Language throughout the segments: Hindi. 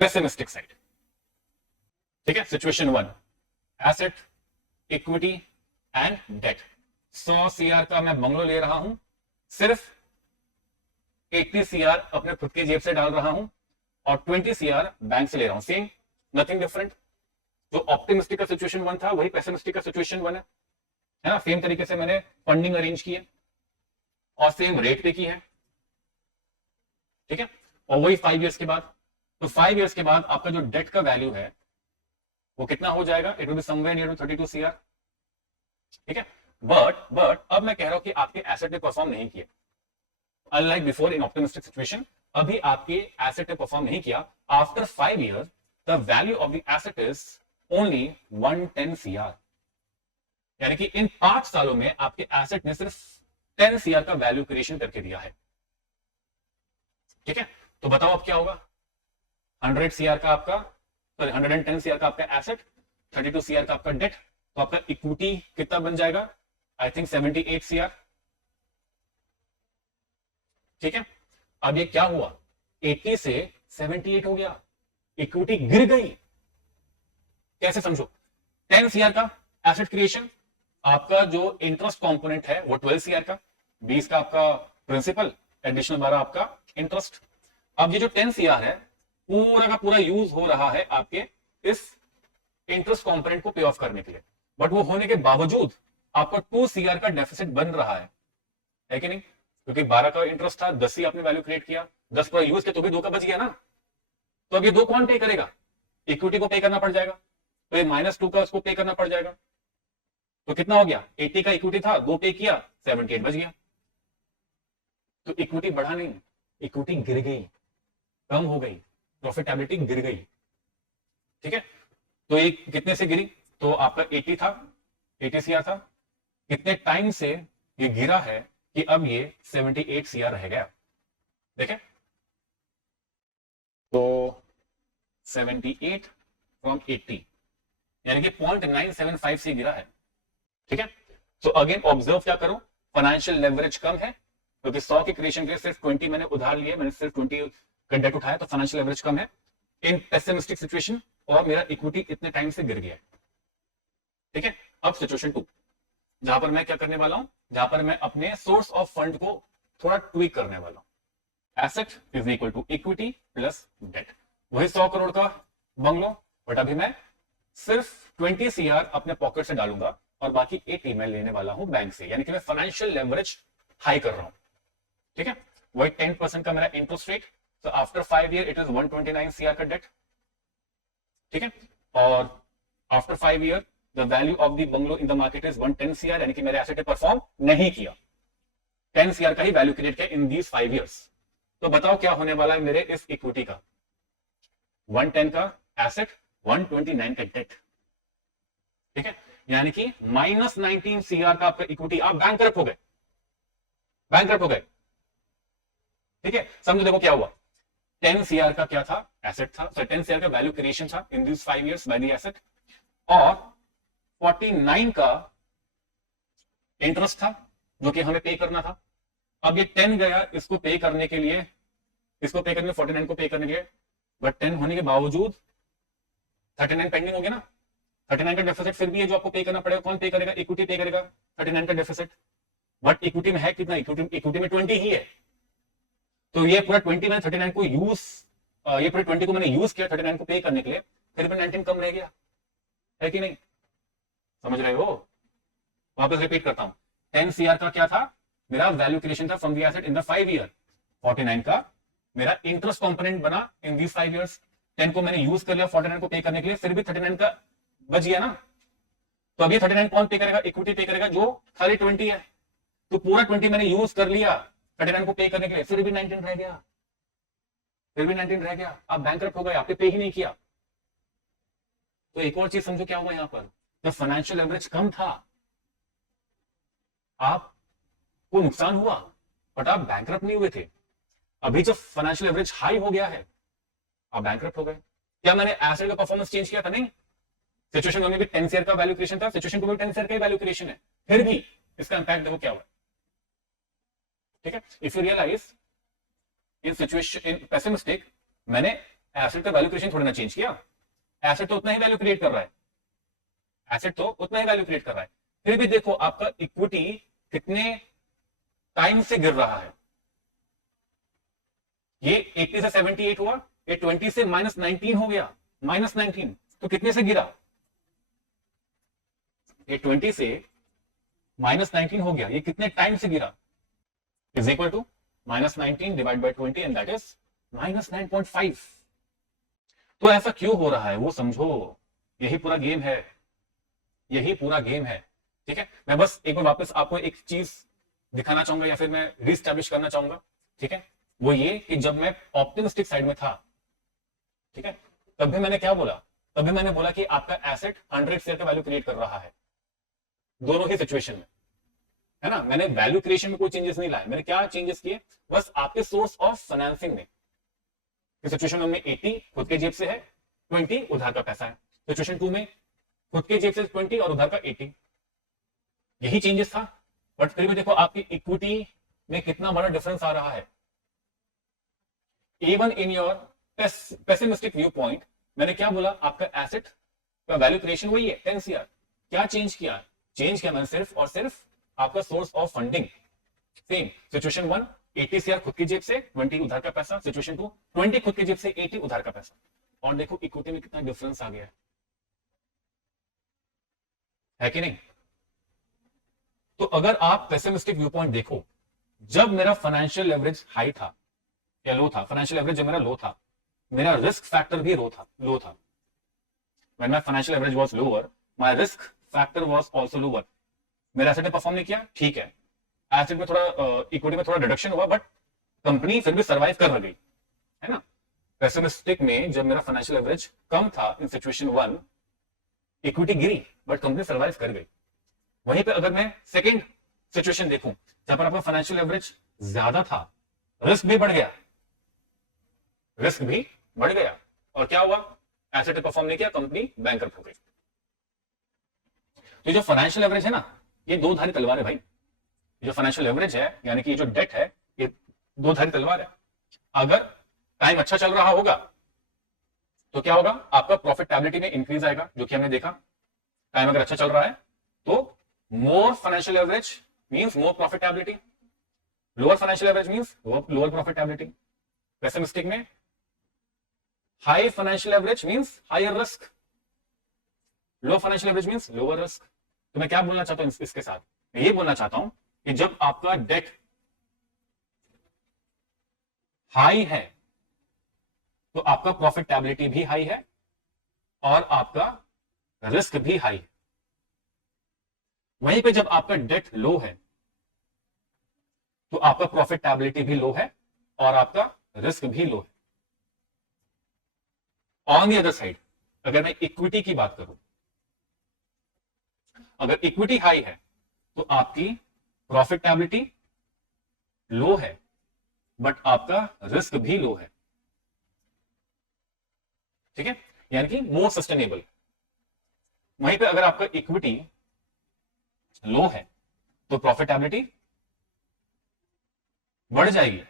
Pessimistic side. ठीक है, situation 1, asset, equity and debt. 100 CR का मैं बंगलो ले रहा हूं, सिर्फ 80 सीआर अपने खुद की जेब से डाल रहा हूं और 20 सीआर बैंक से ले रहा हूं। Same, nothing different. जो ऑप्टिमिस्टिक का सिचुएशन 1 था वही पेसिमिस्टिक का सिचुएशन 1 है ना। सेम तरीके से मैंने फंडिंग अरेंज की है और सेम रेट पे की है। ठीक है, और वही 5 इयर्स के बाद। तो 5 इयर्स के बाद आपका जो डेट का वैल्यू है वो कितना हो जाएगा? It will be somewhere near to 32 CR. ठीक है, बट अब मैं कह रहा हूं कि आपके एसेट ने परफॉर्म नहीं किया। Unlike before in optimistic situation, अभी आपके एसेट ने परफॉर्म नहीं किया। After 5 years the value of the asset is only 110 CR. यानी कि इन 5 सालों में आपके एसेट ने सिर्फ 10 सीआर का वैल्यू क्रिएशन करके दिया है। ठीक है, तो बताओ अब क्या होगा? 100 सीआर का आपका, सॉरी 110 सीआर का आपका एसेट, 32 सीआर का आपका डेट, तो आपका इक्विटी कितना बन जाएगा? I think 78 CR. ठीक है, अब ये क्या हुआ? 80 से 78 हो गया, इक्विटी गिर गई। कैसे समझो? 10 सीआर का एसेट क्रिएशन, आपका जो इंटरेस्ट कंपोनेंट है वो 12 सीआर का, 20 का आपका प्रिंसिपल, एडिशनल 12 आपका इंटरेस्ट। अब ये जो 10 सीआर है पूरा का पूरा यूज हो रहा है आपके इस इंटरेस्ट कंपोनेंट को पे ऑफ करने के लिए, बट वो होने के बावजूद आपका 2 सीआर का डेफिसिट बन रहा है कि नहीं? क्योंकि 12 का इंटरेस्ट था, 10 ही आपने वैल्यू क्रिएट किया, 10 पूरा यूज किया तो भी 2 का बच गया ना। तो अब ये 2 कौन पे करेगा? इक्विटी को पे करना पड़ जाएगा, तो ये -2 का उसको पे करना पड़ जाएगा। तो कितना हो गया? 80 का इक्विटी था, 2 पे किया, 78 बच गया। तो इक्विटी बढ़ा नहीं, इक्विटी गिर गई, कम हो गई, प्रॉफिटेबिलिटी गिर गई। ठीक है, तो ये कितने से गिरी? तो आपका 80 था, 80 सीआर था, कितने टाइम से ये गिरा है कि अब ये 78 सीआर रह गया। देखें तो 78 फ्रॉम 80 यानी कि 0.975 से गिरा है। ठीक है, तो अगेन ऑब्जर्व क्या करो? फाइनेंशियल लेवरेज कम है क्योंकि 100 के क्रिएशन के लिए सिर्फ 20 मैंने उधार लिए, मैंने सिर्फ 20 का डेट उठाया, तो फाइनेंशियल लेवरेज कम है इन पेसिमिस्टिक सिचुएशन, और मेरा इक्विटी इतने टाइम से गिर गया है। ठीक है, अब सिचुएशन 2 जहां पर मैं क्या करने वाला हूं, जहां पर मैं अपने सोर्स ऑफ फंड को थोड़ा ट्वीक करने वाला हूं। Asset is equal to equity plus debt, वही 100 करोड़ का बंगलो, बट अभी मैं सिर्फ 20 सीआर अपने पॉकेट से डालूंगा और बाकी 80 मैं लेने वाला हूं बैंक से, यानी कि मैं फाइनेंशियल लेवरेज हाई कर रहा हूं। ठीक है, वही 10% का मेरा इंटरेस्ट रेट, तो after 5 year it is 129 CR का डेट। ठीक है, और after 5 year the value of the bungalow in the market is 110 CR, यानी कि मेरे एसेट ने परफॉर्म नहीं किया, 10 सीआर का ही वैल्यू क्रिएट किया इन दीज 5 ईयर्स। तो बताओ क्या होने वाला है मेरे इस इक्विटी का? 110 का एसेट, 129 का डेट। ठीक है, यानी कि -19 सीआर का आपका इक्विटी, आप बैंकरप्ट हो गए, बैंकरप्ट हो गए। ठीक है, समझो देखो क्या हुआ। 10 सीआर का क्या था? एसेट था, सो 10 सीआर का वैल्यू क्रिएशन था in this 5 years by the asset, और 49 का इंटरेस्ट था जो कि हमें पे करना था। अब ये 10 गया इसको पे करने के लिए, इसको पे करने 49 को पे करने के लिए, बट 10 होने के बावजूद 39 पेंडिंग हो गया ना। 39 का डेफिसिट फिर भी है जो आपको पे करना पड़ेगा। कौन पे करेगा? इक्विटी पे करेगा 39 का डेफिसिट, बट इक्विटी में है कितना? इक्विटी में 20 ही है, तो ये पूरा 20 मैंने 39 को यूज, ये पूरे 20 को मैंने यूज किया 39 को पे करने के लिए, फिर भी 19 कम रह गया, है कि नहीं? समझ रहे हो? वापस रिपीट करता हूं, 10 सीआर का क्या था? मेरा वैल्यू क्रिएशन था from the asset in the 5 year, 49 का मेरा इंटरेस्ट कंपोनेंट बना इन दीस 5 इयर्स, 10 को मैंने यूज कर लिया 49 को पे करने के लिए, फिर भी 39 का बच गया ना। तो अब ये 39 कौन पे करेगा? इक्विटी पे करेगा जो खाली 20 है, तो पूरा 20 मैंने यूज कर लिया 39 को पे करने के लिए, फिर भी 19 रह गया, फिर भी 19 रह गया। आप बैंकरप्ट हो गए, आपने पे ही नहीं किया। तो एक और चीज समझो क्या हुआ यहां पर, जब फाइनेंशियल लेवरेज कम था आपको नुकसान हुआ, बट आप बैंकरप्ट नहीं हुए थे। अभी जब फाइनेंशियल लेवरेज हाई हो गया है आप बैंकरप्ट हो गए। क्या मैंने एसेट का परफॉर्मेंस चेंज किया था? नहीं। सिचुएशन वन में भी 10 शेयर का वैल्यू क्रिएशन था, सिचुएशन टू में 10 शेयर का ही वैल्यू क्रिएशन है, फिर भी इसका इंपैक्ट देखो क्या हुआ। ठीक है, if you realise in situation in pessimistic मैंने एसेट का वैल्यू क्रिएशन थोड़ी ना चेंज किया, एसेट तो उतना ही वैल्यू क्रिएट कर रहा है, एसेट तो उतना ही वैल्यू क्रिएट कर रहा है। फिर भी देखो आपका इक्विटी कितने टाइम से गिर रहा है, ये 80 से 78 हुआ, ये 20 से -19 हो गया, -19 तो कितने से गिरा, ये 20 से -19 हो गया, ये कितने टाइम से गिरा, is equal to -19 divide by 20 and that is -9.5। तो ऐसा क्यों हो रहा है वो समझो, यही पूरा गेम है, यही पूरा गेम है। ठीक है, मैं बस एक बार वापस आपको एक चीज दिखाना चाहूंगा या फिर मैं रीस्टैब्लिश करना चाहूंगा। ठीक है, वो ये कि जब मैं ऑप्टिमिस्टिक साइड में था, ठीक है, तब भी मैंने क्या बोला, तब भी मैंने बोला कि आपका एसेट 100 शेयर का वैल्यू क्रिएट कर रहा है, दोनों ही सिचुएशन में, है ना। मैंने वैल्यू क्रिएशन में कोई चेंजेस नहीं लाए, मैंने क्या चेंजेस किए, बस आपके सोर्स ऑफ फाइनेंसिंग में, सिचुएशन में 80 खुद के जेब से है, 20 उधार का पैसा है, सिचुएशन 2 में खुद के जेब से 20 और उधार का 80, यही चेंजेस था। बट फिर भी देखो आपकी इक्विटी में कितना बड़ा डिफरेंस आ रहा है। Even in your pessimistic view point मैंने क्या बोला, आपका एसेट का वैल्यू क्रिएशन वही है 10 CR, क्या चेंज किया, चेंज किया मैंने सिर्फ और सिर्फ आपका source of funding, same situation 1 80 CR खुद की जेब से, 20 उधार का पैसा, सिचुएशन 2 20 खुद की जेब से, 80 उधार का पैसा, और देखो इक्विटी में कितना डिफरेंस आ गया है कि नहीं। तो अगर आप पेसिमिस्टिक व्यू पॉइंट देखो, जब मेरा फाइनेंशियल लेवरेज हाई था या लो था, फाइनेंशियल लेवरेज जब मेरा लो था, मेरा रिस्क फैक्टर भी लो था। When my financial leverage was lower, my risk factor was also lower. मेरा एसेट ने परफॉर्म नहीं किया, ठीक है, एसेट में थोड़ा इक्विटी में थोड़ा डिडक्शन हुआ, बट कंपनी फिर भी सर्वाइव कर गई, है ना। पेसिमिस्टिक में जब मेरा फाइनेंशियल लेवरेज कम था इन सिचुएशन 1, इक्विटी गिरी बट कंपनी सर्वाइव कर गई। वहीं पे अगर मैं सेकंड सिचुएशन देखूं, जहां पर आपका फाइनेंशियल लेवरेज ज्यादा था, रिस्क भी बढ़ गया, रिस्क भी बढ़ गया, और क्या हुआ, एसेट परफॉर्म नहीं किया, कंपनी बैंकरप्ट हो गई। तो जो फाइनेंशियल लेवरेज है ना, ये दो धारी तलवार है भाई। जो फाइनेंशियल लेवरेज है यानी कि जो डेट है, ये दो धारी तलवार है। अगर टाइम अच्छा चल रहा होगा तो क्या होगा, आपका प्रॉफिटेबिलिटी में इंक्रीज आएगा, जो कि हमने देखा। टाइम अगर अच्छा चल रहा है तो more financial leverage means more profitability, lower financial leverage means lower profitability. Pessimistic में high financial leverage means higher risk, low financial leverage means lower risk. तो मैं क्या बोलना चाहता हूं इसके साथ, मैं ये बोलना चाहता हूं कि जब आपका डेट हाई है तो आपका प्रॉफिटेबिलिटी भी हाई है और आपका रिस्क भी हाई है। वहीं पे जब आपका डेट लो है तो आपका प्रॉफिटेबिलिटी भी लो है और आपका रिस्क भी लो है। ऑन द अदर साइड अगर मैं इक्विटी की बात करूं, अगर इक्विटी हाई है तो आपकी प्रॉफिटेबिलिटी लो है बट आपका रिस्क भी लो है, ठीक है, यानी कि मोर सस्टेनेबल। वहीं पे अगर आपका इक्विटी लो है तो प्रॉफिटेबिलिटी बढ़ जाएगी,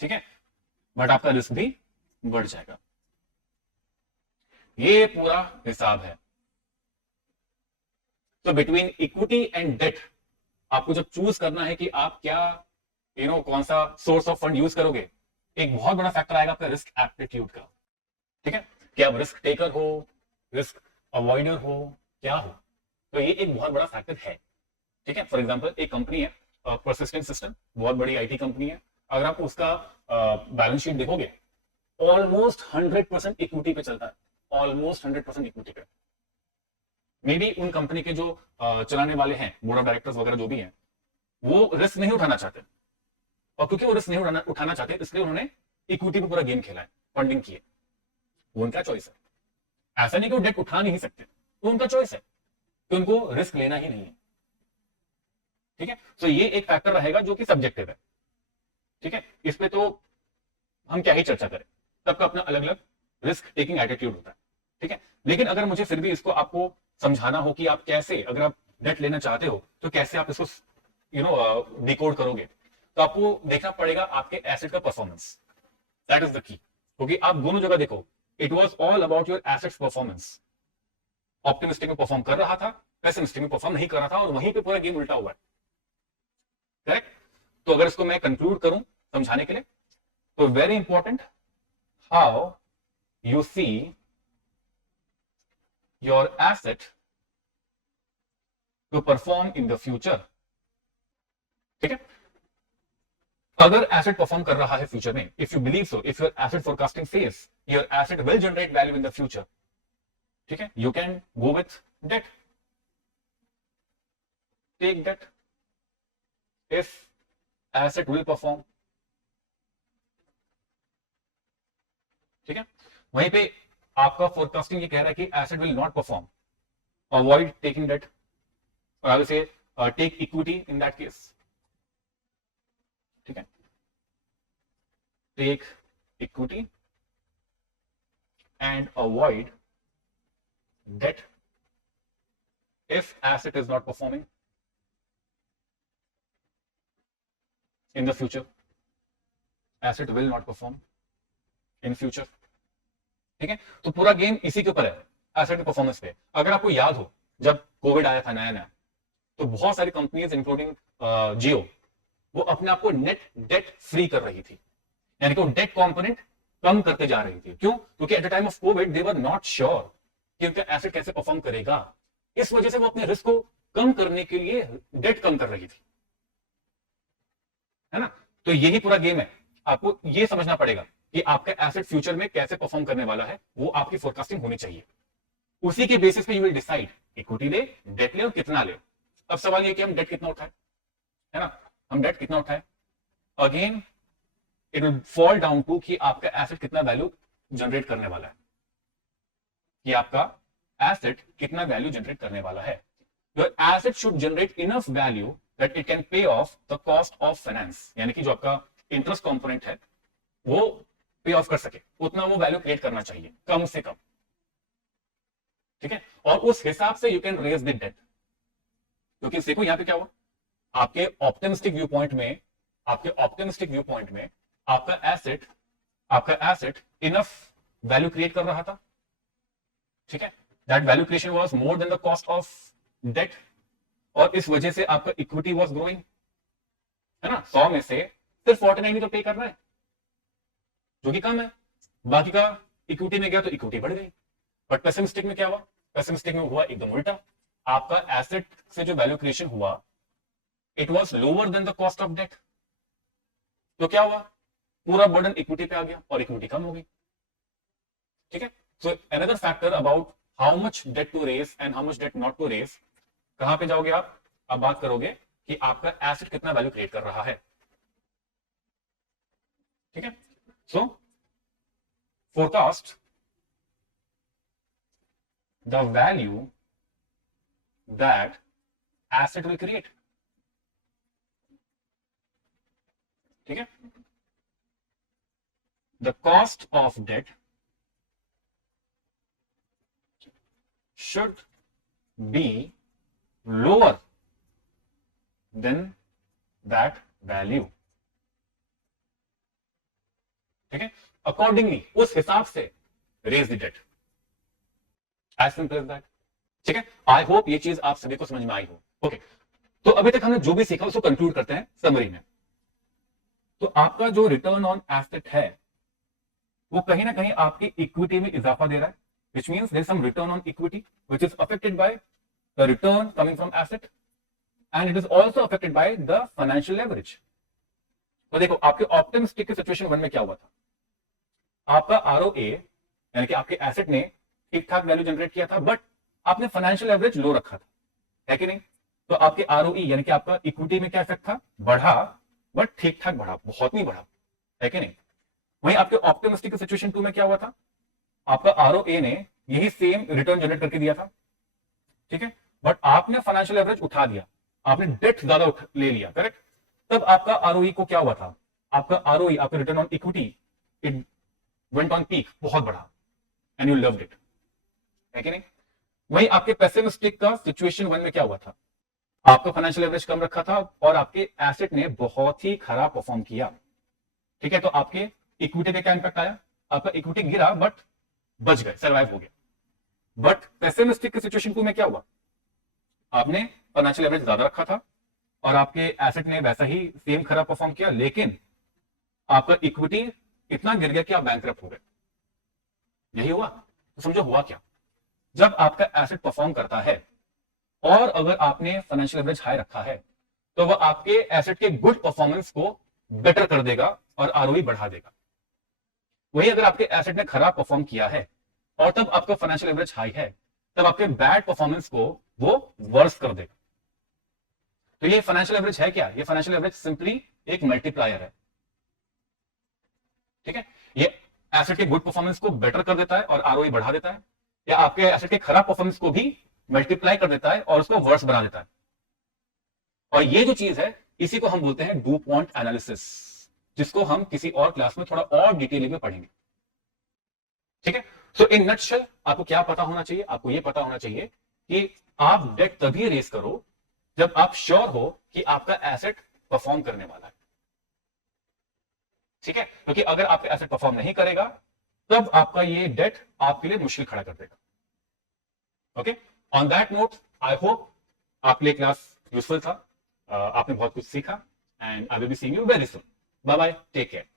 ठीक है, बट आपका रिस्क भी बढ़ जाएगा। ये पूरा हिसाब है। तो बिटवीन इक्विटी एंड डेट आपको जब चूज करना है कि आप क्या कौन सा सोर्स ऑफ फंड यूज करोगे, एक बहुत बड़ा फैक्टर आएगा आपका रिस्क एप्टीट्यूड का, ठीक है, कि आप रिस्क टेकर हो, रिस्क अवॉइडर हो, क्या हो। तो ये एक बहुत बड़ा फैक्टर है, ठीक है। फॉर एग्जांपल एक कंपनी है परसिस्टेंट सिस्टम, बहुत बड़ी आईटी कंपनी है, अगर आप उसका बैलेंस शीट देखोगे ऑलमोस्ट 100% इक्विटी पे चलता है, ऑलमोस्ट 100% इक्विटी पे। मे बी उन कंपनी के जो चलाने वाले हैं, बोर्ड ऑफ डायरेक्टर्स वगैरह जो भी हैं, वो रिस्क नहीं उठाना चाहते, और क्योंकि वो रिस्क नहीं उठाना चाहते इसलिए उन्होंने इक्विटी पे पूरा गेम खेला है, फंडिंग की है। वो उनका चॉइस है, ऐसा नहीं कि वो डेट उठा नहीं सकते, तो उनका चॉइस है कि उनको रिस्क लेना ही नहीं है, ठीक है। तो ये एक फैक्टर रहेगा जो कि सब्जेक्टिव है, ठीक है। इस पे तो हम क्या ही चर्चा करें, सबका अपना अलग अलग रिस्क टेकिंग एटीट्यूड होता है, ठीक है। लेकिन अगर मुझे फिर भी इसको आपको समझाना हो कि आप कैसे, अगर आप डेट लेना चाहते हो तो कैसे आप इसको डिकोड करोगे, तो आपको देखना पड़ेगा आपके एसेट का performance, that is the key. क्योंकि आप दोनों जगह देखो, it was all about your assets performance. Optimistic में परफॉर्म कर रहा था, पेसिमिस्टिक में परफॉर्म नहीं कर रहा था, और वहीं पे पूरा गेम उल्टा हुआ है। करेक्ट? तो अगर इसको मैं कंक्लूड करूं समझाने के लिए, तो very important, how you see your asset to perform in the future. ठीक है? अगर एसेट परफॉर्म कर रहा है फ्यूचर में, if you believe so, if your asset forecasting says your asset will generate value in the future, ठीक है, you can go with debt, take debt if asset will perform। ठीक है? वहीं पे आपका फोरकास्टिंग ये कह रहा है कि asset will not perform, avoid taking debt, और I will say take equity in that case. ठीक है? Take equity and avoid debt if asset is not performing in the future, asset will not perform in future। ठीक है? तो पूरा गेम इसी के ऊपर है, एसेट परफॉर्मेंस पे। अगर आपको याद हो, जब कोविड आया था नया नया, तो बहुत सारी कंपनीज इंक्लूडिंग जियो, वो अपने आप को नेट डेट फ्री कर रही थी, यानी कि वो डेट कंपोनेंट कम करते जा रही थी। क्यों? क्योंकि at the time of Covid they were not sure कि उनका एसेट कैसे परफॉर्म करेगा, इस वजह से वो अपने रिस्क को कम करने के लिए डेट कम कर रही थी, है ना? तो यही पूरा गेम है। आपको ये समझना पड़ेगा कि आपका एसेट फ्यूचर में कैसे परफॉर्म करने वाला है, वो आपकी फोरकास्टिंग होनी चाहिए। उसी के बेसिस पे यू विल डिसाइड इक्विटी ले, डेट ले और कितना ले। अब सवाल ये कि हम डेट कितना उठाए, है ना? हम डेट कितना उठाए, again it will fall down to कि आपका एसेट कितना वैल्यू जनरेट करने वाला है, कि आपका एसेट कितना वैल्यू जनरेट करने वाला है। Your asset should generate enough value that it can pay of the cost of finance, यानी कि जो आपका इंटरेस्ट कंपोनेंट है वो पे ऑफ कर सके, उतना वो वैल्यू क्रिएट करना चाहिए, कम से कम। ठीक है? और उस हिसाब से you can raise the debt. क्योंकि देखो यहां पे क्या हुआ, आपके ऑप्टिमिस्टिक व्यू पॉइंट में, आपका एसेट इनफ वैल्यू क्रिएट कर रहा था। ठीक है? That value creation was more than the cost of debt, और इस वजह से आपका इक्विटी वाज ग्रोइंग, है ना? 100 में से सिर्फ 49 ही तो पे करना है, जो कि कम है। बाकी का इक्विटी में गया तो इक्विटी बढ़ गई। बट पेसिमिस्टिक में क्या हुआ? पेसिमिस्टिक में हुआ एकदम उल्टा। आपका एसेट से जो वैल्यू क्रिएशन हुआ, it was lower than the cost of debt. तो क्या हुआ? पूरा बर्डन इक्विटी पे आ गया और इक्विटी कम हो गई। ठीक है? So another factor about how much debt to raise and how much debt not to raise, कहां पे जाओगे आप? आप बात करोगे कि आपका एसेट कितना वैल्यू क्रिएट कर रहा है। ठीक है? सो forecast the value that asset will create। ठीक है? The cost of debt should be lower than that value। ठीक है? अकॉर्डिंगली, उस हिसाब से raise the debt, as simple as that. ठीक है? आई होप ये चीज आप सभी को समझ में आई हो। ओके, तो अभी तक हमने जो भी सीखा उसको कंक्लूड करते हैं समरी में। तो आपका जो रिटर्न ऑन एसेट है वो कहीं ना कहीं आपकी इक्विटी में इजाफा दे रहा है, which means there is some return on equity which is affected by the return coming from asset, and it is also affected by the financial leverage. तो देखो, आपके ऑप्टिमिस्टिक के सिचुएशन 1 में क्या हुआ था? आपका आरओए, यानी कि आपके एसेट ने ठीक ठाक वैल्यू जनरेट किया था, बट आपने फाइनेंशियल एवरेज लो रखा था, है कि नहीं? तो आपके आरओई यानी कि आपका इक्विटी में क्या इफेक्ट था? बढ़ा, बट ठीक ठाक बढ़ा, बहुत नहीं बढ़ा, है कि नहीं? वहीं आपके ऑप्टिमिस्टिक के सिचुएशन 2 में क्या हुआ था? आपका आरओए ने यही सेम रिटर्न जनरेट करके दिया था, ठीक है, बट आपने फाइनेंशियल एवरेज उठा दिया, आपने डेट ज्यादा ले लिया, करेक्ट? तब आपका आरओई को क्या हुआ था? आपका आरओई, आपका return on equity, it went on peak, बहुत बढ़ा, एंड यू लव्ड इट, है कि नहीं? वहीं आपके पेसिमिस्टिक का सिचुएशन 1 में क्या हुआ था? आपका फाइनेंशियल एवरेज कम रखा था और आपके एसेट ने बहुत ही खराब परफॉर्म किया, ठीक है? तो आपके इक्विटी पे क्या इंपैक्ट आया? आपका इक्विटी गिरा बट बच गए, सर्वाइव हो गया। बट पेसिमिस्टिक की सिचुएशन में क्या हुआ, आपने फाइनेंशियल एवरेज ज्यादा रखा था और आपके एसेट ने वैसा ही सेम खराब परफॉर्म किया, लेकिन आपका इक्विटी इतना गिर गया कि आप बैंकरप्ट हो गए। यही हुआ। तो समझो हुआ क्या, जब आपका एसेट परफॉर्म करता है और अगर आपने फाइनेंशियल एवरेज हाई रखा है तो वह आपके एसेट के गुड परफॉर्मेंस को बेटर कर देगा और आरओई बढ़ा देगा। वही अगर आपके एसेट ने खराब परफॉर्म किया है और तब आपका फाइनेंशियल एवरेज हाई है, तब आपके बैड परफॉर्मेंस को वो वर्स कर देगा। तो ये फाइनेंशियल एवरेज है क्या, ये फाइनेंशियल एवरेज सिंपली एक मल्टीप्लायर है। ठीक है, ये एसेट के गुड परफॉर्मेंस को बेटर कर देता है और आरओई बढ़ा देता है, या आपके एसेट के खराब परफॉर्मेंस को भी मल्टीप्लाई कर देता है और उसको वर्स बना देता है। और ये जो चीज है इसी को हम बोलते हैं डुपॉन्ट एनालिसिस, जिसको हम किसी और क्लास में थोड़ा और डिटेल में पढ़ेंगे। ठीक है, सो इन नटशेल आपको क्या पता होना चाहिए, आपको ये पता होना चाहिए कि आप डेट तभी रेस करो जब आप श्योर हो कि आपका एसेट परफॉर्म करने वाला है। ठीक है, क्योंकि अगर आपका एसेट परफॉर्म नहीं करेगा तब आपका ये डेट आपके लिए मुश्किल खड़ा कर देगा। Okay, on that note I hope आपके लिए क्लास यूजफुल था, आपने बहुत कुछ सीखा, and I will be seeing you very soon. Bye bye, take care.